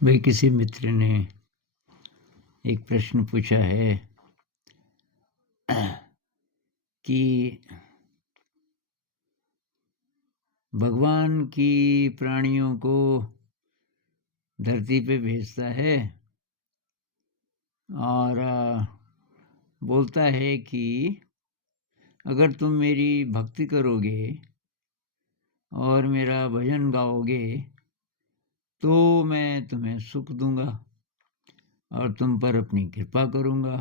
भाई किसी मित्र ने एक प्रश्न पूछा है कि भगवान की प्राणियों को धरती पे भेजता है और बोलता है कि अगर तुम मेरी भक्ति करोगे और मेरा भजन गाओगे तो मैं तुम्हें सुख दूंगा और तुम पर अपनी कृपा करूंगा।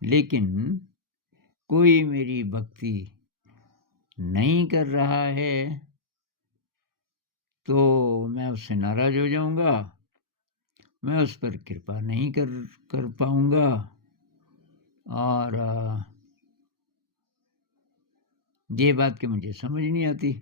लेकिन कोई मेरी भक्ति नहीं कर रहा है तो मैं उससे नाराज हो जाऊंगा, मैं उस पर कृपा नहीं कर कर पाऊंगा और ये बात कि मुझे समझ नहीं आती।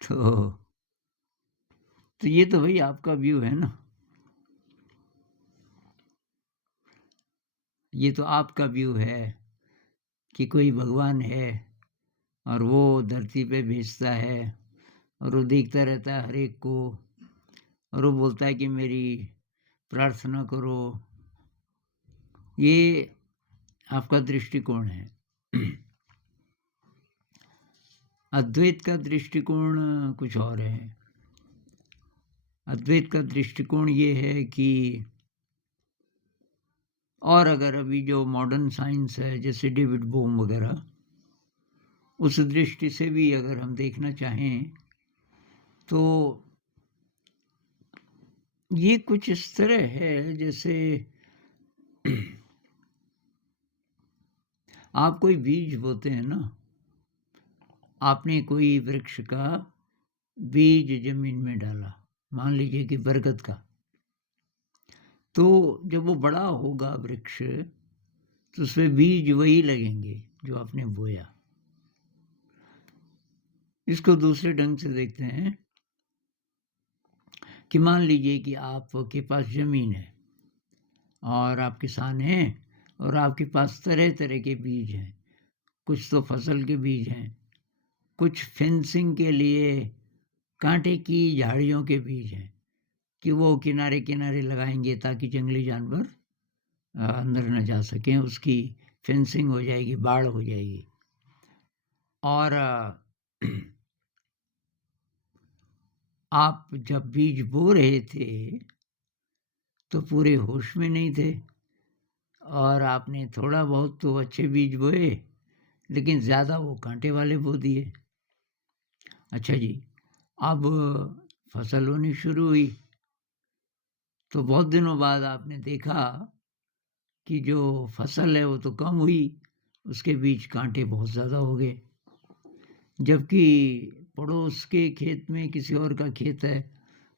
तो ये तो भाई आपका व्यू है ना, ये तो आपका व्यू है कि कोई भगवान है और वो धरती पे भेजता है और वो देखता रहता है हर एक को और वो बोलता है कि मेरी प्रार्थना करो। ये आपका दृष्टिकोण है। अद्वैत का दृष्टिकोण कुछ और है। अद्वैत का दृष्टिकोण ये है कि और अगर अभी जो मॉडर्न साइंस है जैसे डेविड बोम वगैरह, उस दृष्टि से भी अगर हम देखना चाहें तो ये कुछ इस तरह है जैसे आप कोई बीज बोते हैं ना, आपने कोई वृक्ष का बीज जमीन में डाला, मान लीजिए कि बरगद का, तो जब वो बड़ा होगा वृक्ष तो उसमें बीज वही लगेंगे जो आपने बोया। इसको दूसरे ढंग से देखते हैं कि मान लीजिए कि आपके पास ज़मीन है और आप किसान हैं और आपके पास तरह तरह के बीज हैं। कुछ तो फसल के बीज हैं, कुछ फेंसिंग के लिए कांटे की झाड़ियों के बीज हैं कि वो किनारे किनारे लगाएंगे ताकि जंगली जानवर अंदर न जा सकें, उसकी फेंसिंग हो जाएगी, बाड़ हो जाएगी। और आप जब बीज बो रहे थे तो पूरे होश में नहीं थे और आपने थोड़ा बहुत तो अच्छे बीज बोए लेकिन ज़्यादा वो कांटे वाले बो दिए। अच्छा जी, अब फसल होनी शुरू हुई तो बहुत दिनों बाद आपने देखा कि जो फसल है वो तो कम हुई, उसके बीच कांटे बहुत ज़्यादा हो गए। जबकि पड़ोस के खेत में किसी और का खेत है,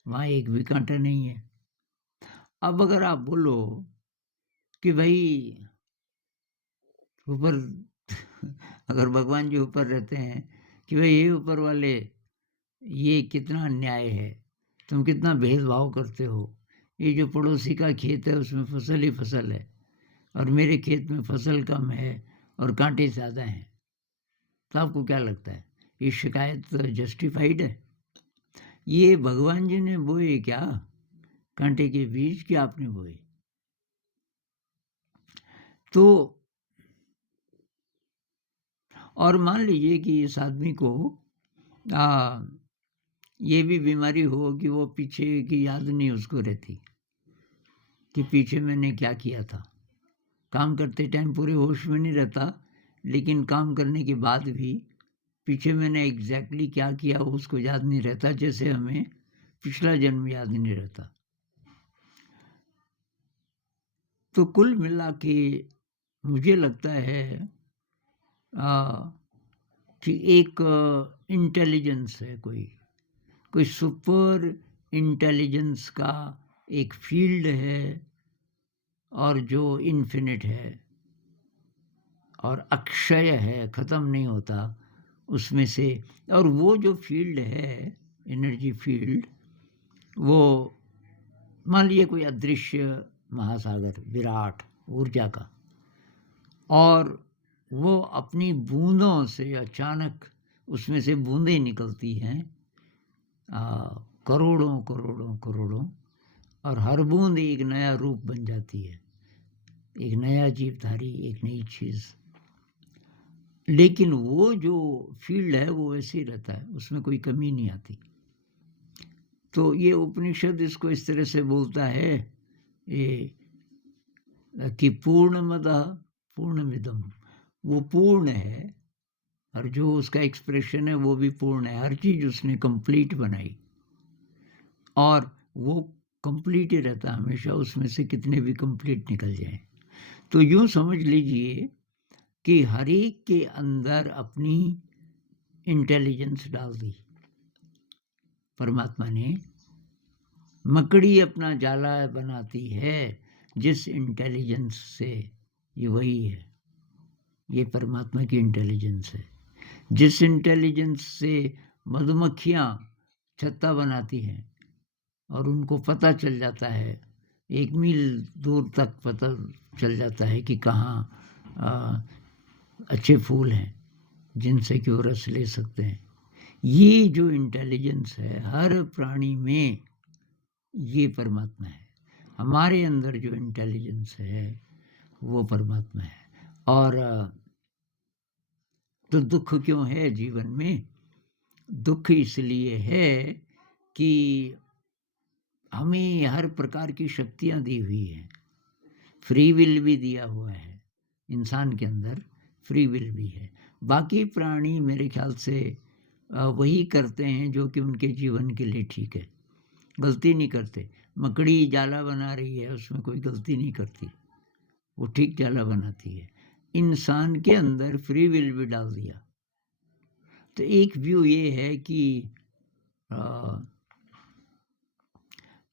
वहाँ एक भी कांटा नहीं है। अब अगर आप बोलो कि भाई ऊपर अगर भगवान जी ऊपर रहते हैं कि भाई ये ऊपर वाले, ये कितना अन्याय है, तुम कितना भेदभाव करते हो। ये जो पड़ोसी का खेत है उसमें फसल ही फसल है और मेरे खेत में फसल कम है और कांटे ज़्यादा हैं। तो आपको क्या लगता है, ये शिकायत जस्टिफाइड है? ये भगवान जी ने बोए क्या कांटे के बीज, क्या आपने बोए? तो और मान लीजिए कि इस आदमी को ये भी बीमारी हो कि वो पीछे की याद नहीं उसको रहती कि पीछे मैंने क्या किया था। काम करते टाइम पूरे होश में नहीं रहता, लेकिन काम करने के बाद भी पीछे मैंने एग्जैक्टली क्या किया उसको याद नहीं रहता, जैसे हमें पिछला जन्म याद नहीं रहता। तो कुल मिला के मुझे लगता है कि एक इंटेलिजेंस है, कोई सुपर इंटेलिजेंस का एक फील्ड है और जो इन्फिनिट है और अक्षय है, ख़त्म नहीं होता उसमें से। और वो जो फील्ड है, एनर्जी फील्ड, वो मान लीजिए कोई अदृश्य महासागर विराट ऊर्जा का, और वो अपनी बूंदों से अचानक उसमें से बूंदें निकलती हैं, करोड़ों करोड़ों करोड़ों, और हर बूंद एक नया रूप बन जाती है, एक नया जीवधारी, एक नई चीज़। लेकिन वो जो फील्ड है वो वैसे ही रहता है, उसमें कोई कमी नहीं आती। तो ये उपनिषद इसको इस तरह से बोलता है ये कि पूर्णमदः पूर्णमिदम्, वो पूर्ण है, और जो उसका एक्सप्रेशन है वो भी पूर्ण है। हर चीज़ उसने कंप्लीट बनाई, और वो कंप्लीट ही रहता है हमेशा, उसमें से कितने भी कंप्लीट निकल जाएं। तो यूँ समझ लीजिए कि हर एक के अंदर अपनी इंटेलिजेंस डाल दी परमात्मा ने। मकड़ी अपना जाला बनाती है जिस इंटेलिजेंस से, ये वही है, ये परमात्मा की इंटेलिजेंस है। जिस इंटेलिजेंस से मधुमक्खियाँ छत्ता बनाती हैं और उनको पता चल जाता है, 1 मील दूर तक पता चल जाता है कि कहाँ अच्छे फूल हैं जिनसे कि वो रस ले सकते हैं। ये जो इंटेलिजेंस है हर प्राणी में, ये परमात्मा है। हमारे अंदर जो इंटेलिजेंस है वो परमात्मा है। और तो दुख क्यों है जीवन में? दुख इसलिए है कि हमें हर प्रकार की शक्तियाँ दी हुई हैं, फ्री विल भी दिया हुआ है, इंसान के अंदर फ्री विल भी है। बाकी प्राणी मेरे ख्याल से वही करते हैं जो कि उनके जीवन के लिए ठीक है, गलती नहीं करते। मकड़ी जाला बना रही है, उसमें कोई गलती नहीं करती, वो ठीक जाला बनाती है। इंसान के अंदर फ्री विल भी डाल दिया। तो एक व्यू ये है कि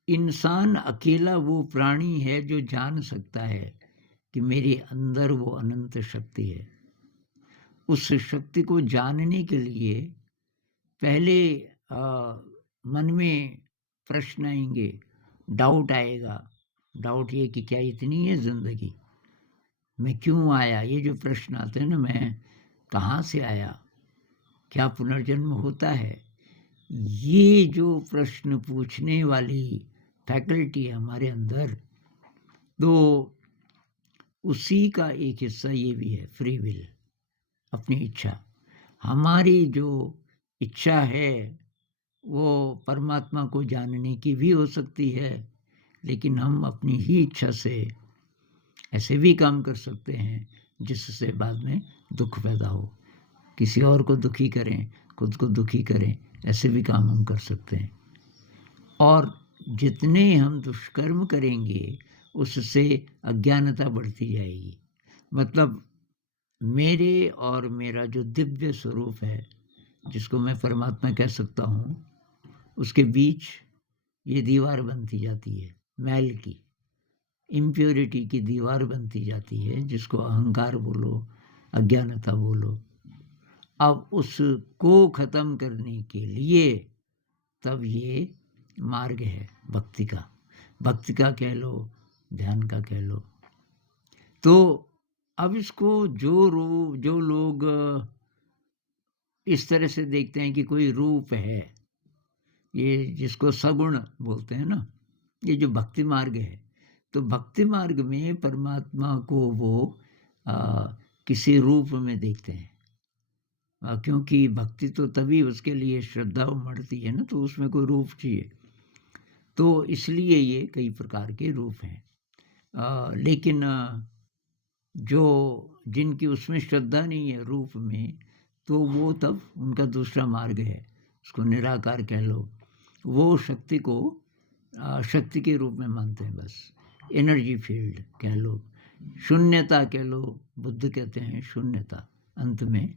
इंसान अकेला वो प्राणी है जो जान सकता है कि मेरे अंदर वो अनंत शक्ति है। उस शक्ति को जानने के लिए पहले मन में प्रश्न आएंगे, डाउट आएगा। डाउट ये कि क्या इतनी है ज़िंदगी, मैं क्यों आया, ये जो प्रश्न आते हैं ना, मैं कहाँ से आया, क्या पुनर्जन्म होता है, ये जो प्रश्न पूछने वाली फैकल्टी है हमारे अंदर, तो उसी का एक हिस्सा ये भी है, फ्री विल, अपनी इच्छा। हमारी जो इच्छा है वो परमात्मा को जानने की भी हो सकती है, लेकिन हम अपनी ही इच्छा से ऐसे भी काम कर सकते हैं जिससे बाद में दुख पैदा हो, किसी और को दुखी करें, खुद को दुखी करें, ऐसे भी काम हम कर सकते हैं। और जितने हम दुष्कर्म करेंगे उससे अज्ञानता बढ़ती जाएगी। मतलब मेरे और मेरा जो दिव्य स्वरूप है, जिसको मैं परमात्मा कह सकता हूँ, उसके बीच ये दीवार बनती जाती है, मैल की, इम्प्योरिटी की दीवार बनती जाती है, जिसको अहंकार बोलो, अज्ञानता बोलो। अब उसको ख़त्म करने के लिए तब ये मार्ग है भक्ति का, भक्ति का कह लो, ध्यान का कह लो। तो अब इसको जो लोग इस तरह से देखते हैं कि कोई रूप है, ये जिसको सगुण बोलते हैं ना, ये जो भक्ति मार्ग है, तो भक्ति मार्ग में परमात्मा को वो किसी रूप में देखते हैं, क्योंकि भक्ति तो तभी उसके लिए श्रद्धा उमड़ती है ना, तो उसमें कोई रूप चाहिए। तो इसलिए ये कई प्रकार के रूप हैं। लेकिन जो जिनकी उसमें श्रद्धा नहीं है रूप में, तो वो तब उनका दूसरा मार्ग है, उसको निराकार कह लो। वो शक्ति को शक्ति के रूप में मानते हैं, बस एनर्जी फील्ड कह लो, शून्यता कह लो, बुद्ध कहते हैं शून्यता अंत में।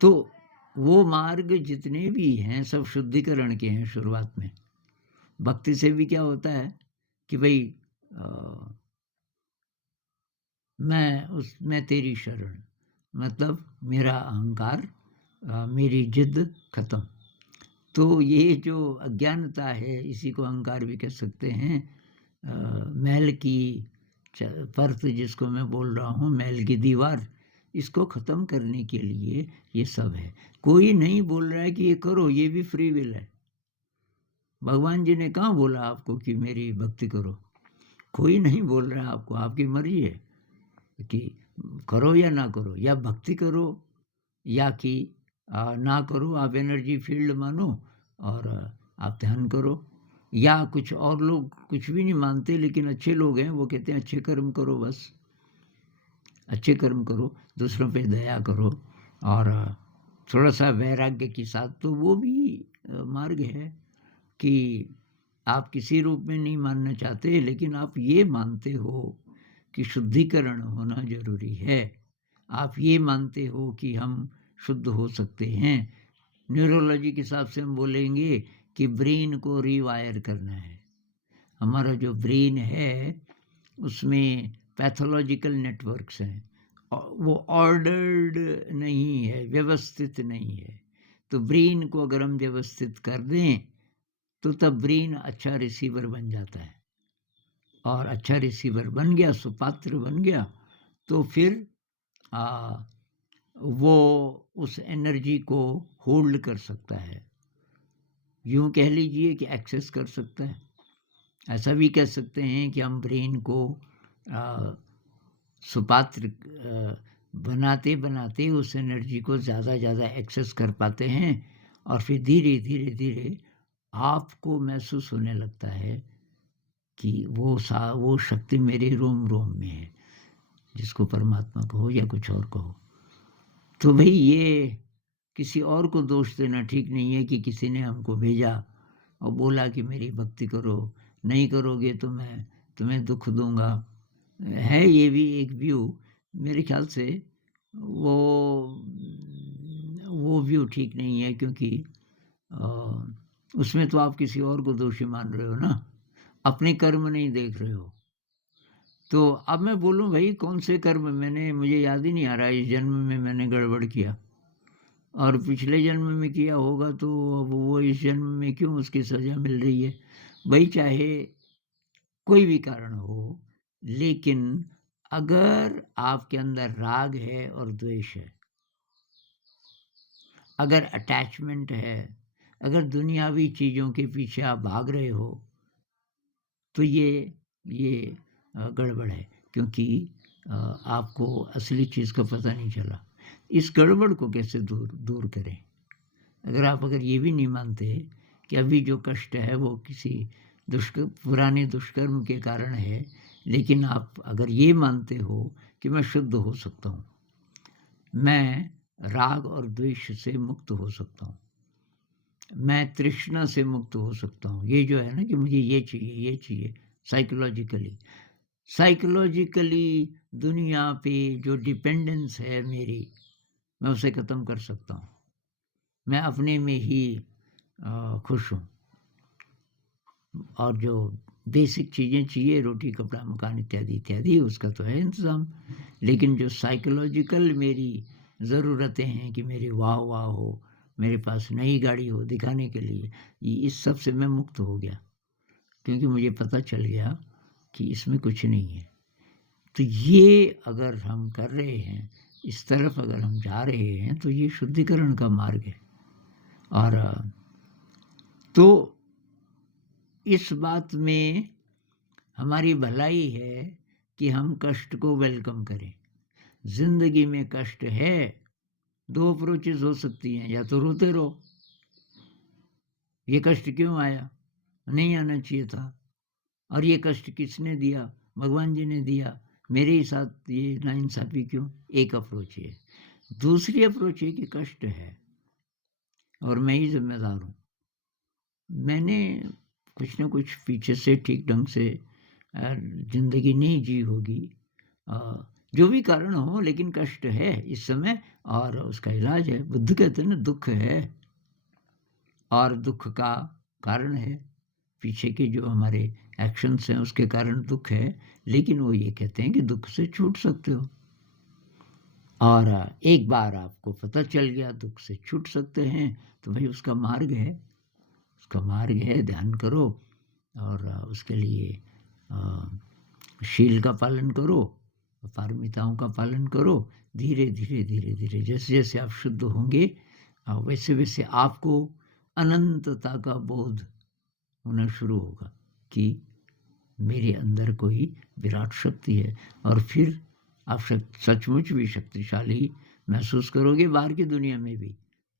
तो वो मार्ग जितने भी हैं सब शुद्धिकरण के हैं शुरुआत में। भक्ति से भी क्या होता है कि भाई मैं तेरी शरण, मतलब मेरा अहंकार, मेरी जिद खत्म, तो ये जो अज्ञानता है, इसी को अहंकार भी कह सकते हैं। महल की परत जिसको मैं बोल रहा हूँ, महल की दीवार, इसको ख़त्म करने के लिए ये सब है। कोई नहीं बोल रहा है कि ये करो, ये भी फ्री विल है। भगवान जी ने कहाँ बोला आपको कि मेरी भक्ति करो? कोई नहीं बोल रहा है आपको, आपकी मर्जी है कि करो या ना करो, या भक्ति करो या कि ना करो। आप एनर्जी फील्ड मानो और आप ध्यान करो। या कुछ और लोग कुछ भी नहीं मानते, लेकिन अच्छे लोग हैं, वो कहते हैं अच्छे कर्म करो, बस अच्छे कर्म करो, दूसरों पे दया करो और थोड़ा सा वैराग्य के साथ, तो वो भी मार्ग है कि आप किसी रूप में नहीं मानना चाहते, लेकिन आप ये मानते हो कि शुद्धिकरण होना जरूरी है। आप ये मानते हो कि हम शुद्ध हो सकते हैं। न्यूरोलॉजी के हिसाब से हम बोलेंगे कि ब्रेन को रीवायर करना है। हमारा जो ब्रेन है उसमें पैथोलॉजिकल नेटवर्क्स हैं, वो ऑर्डर्ड नहीं है, व्यवस्थित नहीं है। तो ब्रेन को अगर हम व्यवस्थित कर दें तो तब ब्रेन अच्छा रिसीवर बन जाता है, और अच्छा रिसीवर बन गया, सुपात्र बन गया, तो फिर वो उस एनर्जी को होल्ड कर सकता है। यूँ कह लीजिए कि एक्सेस कर सकता है। ऐसा भी कह सकते हैं कि हम ब्रेन को सुपात्र बनाते बनाते उस एनर्जी को ज़्यादा एक्सेस कर पाते हैं, और फिर धीरे धीरे धीरे आपको महसूस होने लगता है कि वो शक्ति मेरे रोम रोम में है, जिसको परमात्मा कहो या कुछ और कहो। तो भाई ये किसी और को दोष देना ठीक नहीं है कि किसी ने हमको भेजा और बोला कि मेरी भक्ति करो, नहीं करोगे तो मैं तुम्हें दुख दूंगा। है ये भी एक व्यू, मेरे ख्याल से वो व्यू ठीक नहीं है, क्योंकि उसमें तो आप किसी और को दोषी मान रहे हो ना, अपने कर्म नहीं देख रहे हो। तो अब मैं बोलूं भाई कौन से कर्म मुझे याद ही नहीं आ रहा है, इस जन्म में मैंने गड़बड़ किया, और पिछले जन्म में किया होगा, तो अब वो इस जन्म में क्यों उसकी सज़ा मिल रही है? भाई चाहे कोई भी कारण हो, लेकिन अगर आपके अंदर राग है और द्वेष है, अगर अटैचमेंट है, अगर दुनियावी चीज़ों के पीछे आप भाग रहे हो, तो ये गड़बड़ है, क्योंकि आपको असली चीज़ का पता नहीं चला। इस गड़बड़ को कैसे दूर करें? अगर ये भी नहीं मानते कि अभी जो कष्ट है वो किसी पुराने दुष्कर्म के कारण है, लेकिन आप अगर ये मानते हो कि मैं शुद्ध हो सकता हूँ, मैं राग और द्वेष से मुक्त हो सकता हूँ, मैं तृष्णा से मुक्त हो सकता हूँ, ये जो है ना कि मुझे ये चाहिए, साइकोलॉजिकली दुनिया पे जो डिपेंडेंस है मेरी, मैं उसे ख़त्म कर सकता हूँ। मैं अपने में ही खुश हूँ, और जो बेसिक चीज़ें चाहिए, रोटी कपड़ा मकान इत्यादि इत्यादि, उसका तो है इंतज़ाम, लेकिन जो साइकोलॉजिकल मेरी ज़रूरतें हैं कि मेरी वाह वाह हो, मेरे पास नई गाड़ी हो दिखाने के लिए, इस सब से मैं मुक्त हो गया, क्योंकि मुझे पता चल गया कि इसमें कुछ नहीं है। तो ये अगर हम कर रहे हैं, इस तरफ अगर हम जा रहे हैं, तो ये शुद्धिकरण का मार्ग है। और तो इस बात में हमारी भलाई है कि हम कष्ट को वेलकम करें। जिंदगी में कष्ट है, दो अप्रोचेस हो सकती हैं, या तो रोते रहो, ये कष्ट क्यों आया, नहीं आना चाहिए था, और ये कष्ट किसने दिया, भगवान जी ने दिया, मेरे ही साथ ये नाइंसाफी क्यों, एक अप्रोच है। दूसरी अप्रोच है कि कष्ट है और मैं ही जिम्मेदार हूँ, मैंने कुछ ना कुछ पीछे से ठीक ढंग से जिंदगी नहीं जी होगी, जो भी कारण हो, लेकिन कष्ट है इस समय, और उसका इलाज है। बुद्ध कहते हैं ना, दुख है, और दुख का कारण है, पीछे के जो हमारे एक्शंस हैं उसके कारण दुख है, लेकिन वो ये कहते हैं कि दुख से छूट सकते हो, और एक बार आपको पता चल गया दुख से छूट सकते हैं, तो भाई उसका मार्ग है उसका मार्ग है, ध्यान करो और उसके लिए शील का पालन करो, पारमिताओं का पालन करो। धीरे धीरे धीरे धीरे जैसे जैसे आप शुद्ध होंगे वैसे वैसे आपको अनंतता का बोध होना शुरू होगा कि मेरे अंदर कोई विराट शक्ति है। और फिर आप सचमुच भी शक्तिशाली महसूस करोगे बाहर की दुनिया में भी,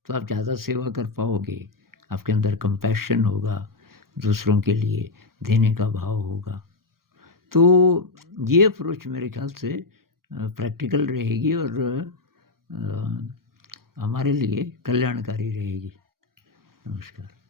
तो आप ज़्यादा सेवा कर पाओगे, आपके अंदर कंपैशन होगा, दूसरों के लिए देने का भाव होगा। तो ये अप्रोच मेरे ख्याल से प्रैक्टिकल रहेगी और हमारे लिए कल्याणकारी रहेगी। नमस्कार।